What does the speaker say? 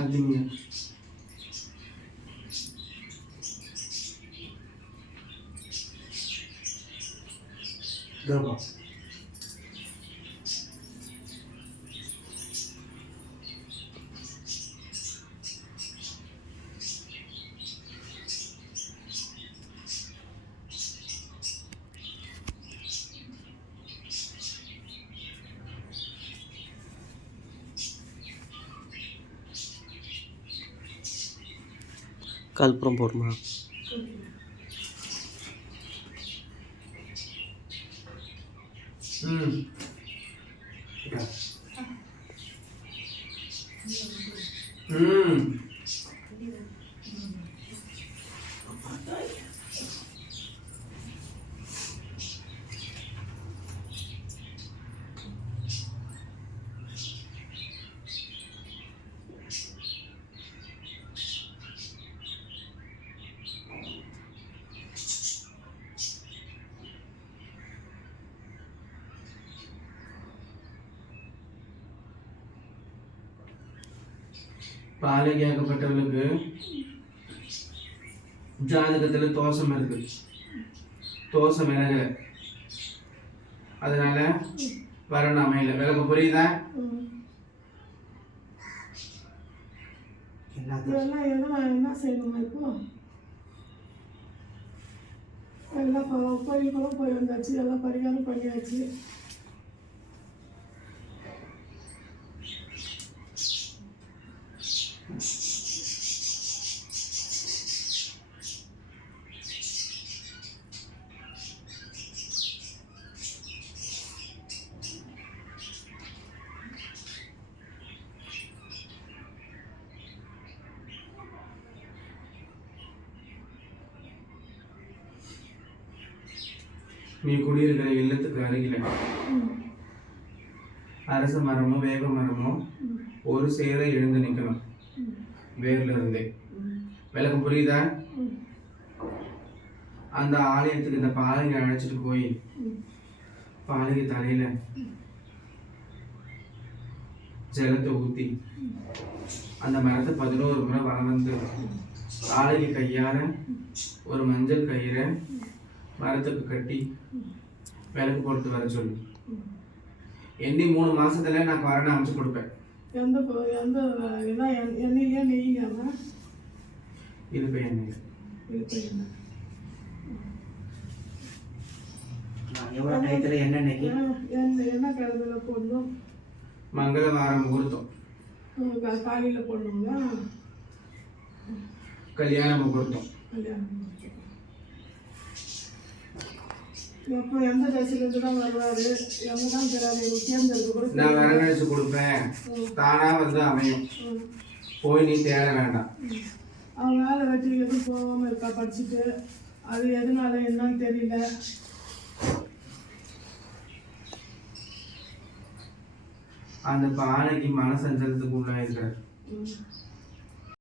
Аллилуйя. Добавь. Kalprom forma. Hmm. Hmm. பாலகியாக்கப்பட்டவளுக்கு ஜாதகத்தில் தோஷம் இருக்கு. தோஷம் இறகு அதனால வரணும் அமையல. விளக்கு புரியுதா? எல்லாம் எதுவும் என்ன செய்யணுமா இப்போ? எல்லாம் கோயிலுக்குள்ள போய் வந்தாச்சு எல்லாம் பரிகாரம் பண்ணியாச்சு. நீ குடியிருக்கிற இல்லத்துக்கு அருகில. அரச மரமோ வேக மரமோ ஒரு சேர எழுந்து நிக்கணும் வேர்ல இருந்தே. விளக்கு புரியுதா? அந்த ஆலயத்துக்கு இந்த பாலகை அழைச்சிட்டு போய் பாலகை தலையில ஜலத்தை ஊத்தி அந்த மரத்தை பதினோரு முறை வளர்ந்து வந்து கையால ஒரு மஞ்சள் கயிறை மரத்துக்கு கட்டி விளக்கு போட்டு வர சொல்லு. எண்ணி மூணு மாசத்துல நான் கொரோனா அமைச்சு கொடுப்பேன். எந்த எந்த என்ன எண்ணெயிலே நெய்யாம போய் என்ன இருக்கு என்ன எவ்வளோ டயத்தில் என்ன என்ன என்ன கிழமையில போடணும். மங்களவாரம் முகூர்த்தம். காலையில் போடணுங்களா? கல்யாண முகூர்த்தம். கல்யாணம் எப்போ எந்த தேசத்துலேருந்து தான் வருவார்? எங்கே தான் தராரு? எனக்கு தேர்ந்தெடுக்க கூட நான் வரவழைச்சு கொடுப்பேன். தானா வந்து அமையும். போய் நீ தேட வேண்டாம். அவன் வேலை வெட்டி எதுவும் போகாமல் இருக்கா படிச்சுட்டு? அது எதனால என்னன்னு தெரியல. அந்த பானைக்கு மன சஞ்சலத்துக்கு உள்ளாயிருக்கிறார்.